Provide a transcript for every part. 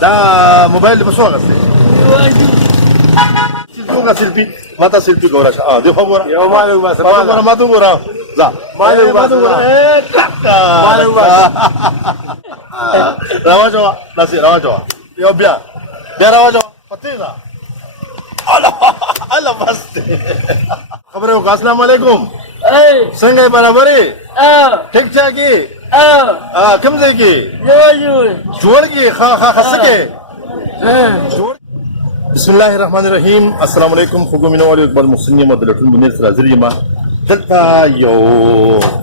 دا موبایل په څو غسه څنګه سلفي ماته سلفي ګورا شه دی خو ګورا یو مالو بس ماته ګورا ځه مالو بس مالو بس راوځه ناسي راوځه یو بیا راوځه پته دا الله بس خبره وکړه السلام علیکم څنګه برابرې ټیک ټاک یې کوم ځای کې جوړ کې خاصه بسم الله الرحمن الرحیم السلام علیکم خوګمینو والو اقبال محسن یم د لټون منیر سره حاضر یم دلته یو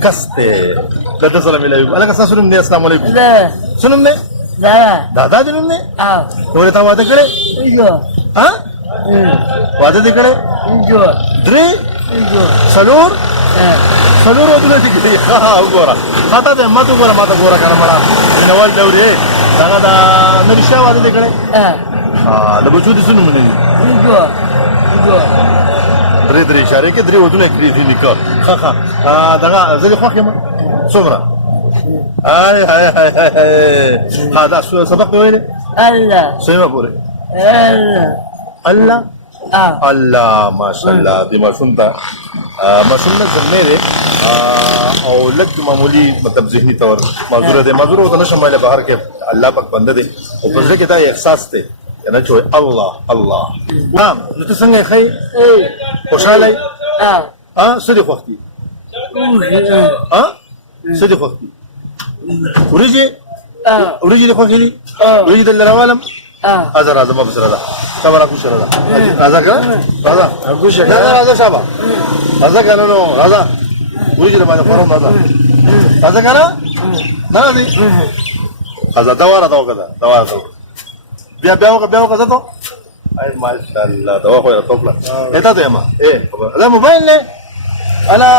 کس ته دلته سره ملایو الګا تاسو نوم دی السلام علیکم سنوم دی دادا دې نوم دی ټول تا واده کړې ها واده دې کړې درې څلور ودونه دي کړې ها وګوره خاطه دې ماته وګوره ماته وګوره کنه مړه نوال دوري دا دا نريشته واده دې کړې د بچو دې سنوم نه درې اشاره کې درې ودونه کړې دي نکاح ها دا زه خو یم څومره هاي هذا سبق وين الله سيما بوري الله الله ما شاء الله دي ما سنتا ما سننا زميري او لك معمولی مطلب ذهنی طور معذور ہوتا نشم والے باہر کے اللہ پاک بندے دے او پزے کے تا احساس تے کنا چوي الله نعم نت څنګه خي خوشاله سدي وختي سدي وختي وريجي دي خوخي دي وريجي دل روالم راځه ما بسره ده خبره کو سره ده راځه کو شه راځه شابه راځه کنه نو راځه وريجي باندې فورم راځه کنه نه دي راځه دواره بیا وکړه ته ay mashallah da خو یا توپلا اته ته ما دا موبایل نه انا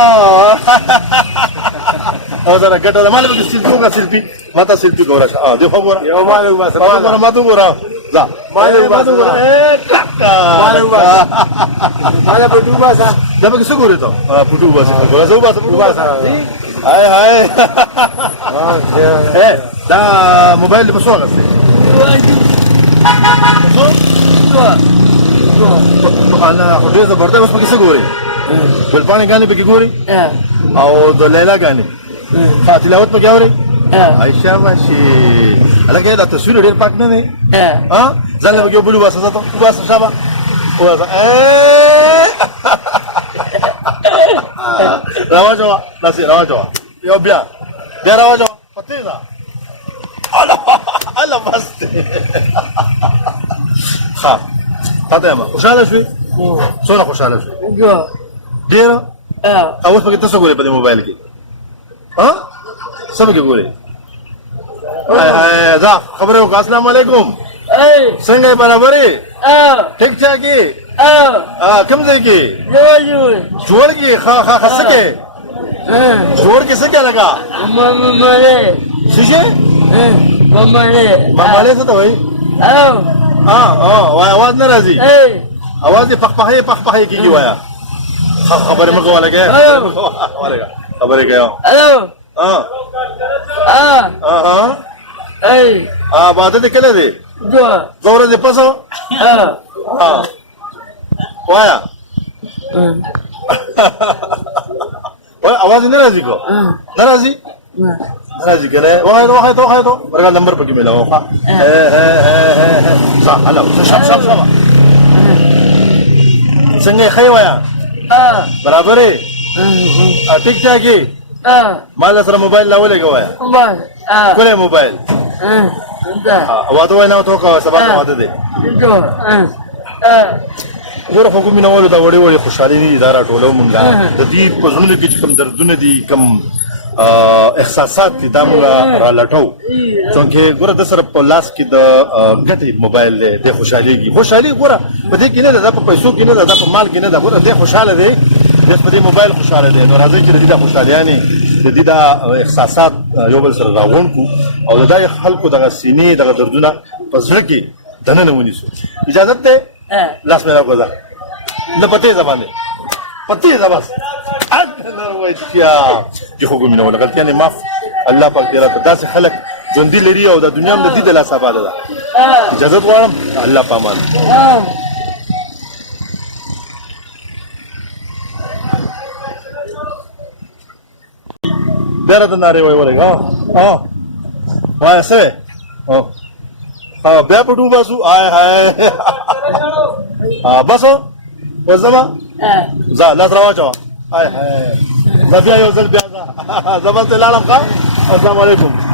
او دا ګټه ده مال به سلفي ماته سلفي ګورا شه دی خو ګورا یو مالو بس ماته ګورا ځه مالو بس مالو پټو بس دا به څه ګورې ته پټو بس ګورا زو بس پټو بس هاي دا موبایل په څو غسه انا خو دې زبرته اوس پکې څه ګوري بل پانی غاني پکې ګوري او د لیلا غاني فاطلاوت پکې اوري عائشہ ماشي الګا دا تصویر ډېر پاک نه دی ها ځان له یو بلو واسه ته واسه شابه واسه راوځه ناسي راوځه یو بیا راوځه پته دا الله بس ها تاته ما خوشاله شوي څونه خوشاله شوي ډېر اوس پکې تاسو ګورئ په موبایل کې ها سم کې ګورئ هاي ځه خبره وکړه السلام علیکم څنګه برابرې ټیک ټاک یې کوم ځای کې جوړ کې خاصه کې جوړ کې څه کې لگا شیشه ماماله څه ته وایي आवाज نه راځي आवाज یې پخپخې کیږي وایا خبره مګه ولګه خبره کوي الو باده دې کله دي زوره دې پسو وایا आवाज نه راځي کو ناراضي راځي کنه وای ته ورګه نمبر پکې ملاو ها صح هلا شاب څنګه خي وایا برابرې ټیک ټاک یې ما سره موبایل لا ولګه وایا کوله موبایل واده وینا ته کو سبا واده دي ګوره خو کومینه ولې دا وړي خوشحالي دي اداره ټولو مونږه د دې په ژوند کې کوم دردونه دي کوم احساسات دي دا موږ را لټو څنګه ګوره د سره په لاس کې د ګټي موبایل د خوشحالي ګوره په دې کې نه ده په پیسو کې نه ده په مال کې نه ده ګوره د خوشاله دي د په موبایل خوشاله دي نو راځي چې د خوشحاليانه د دې د احساسات یو بل سره راغون کو او د خلکو د سینې د دردونه په ځړ کې دنه ونیسو اجازه ته لاس مې راغلا نه پته زبانه پته زباس انا وایتیا چې خو ګمینه ولا غلطیانه معاف الله پاک دې را ته داسې خلک ژوند لري او د دنیا د دې د لاس آباد ده اجازه غواړم الله پامان بیا راته نارې وایولې وایه څه بیا په ډوبه سو آی های بس اوس ځمه ځه لاس راواچوه آی های زه بیا یو ځل بیا ځه زه بس لاړم ښه السلام علیکم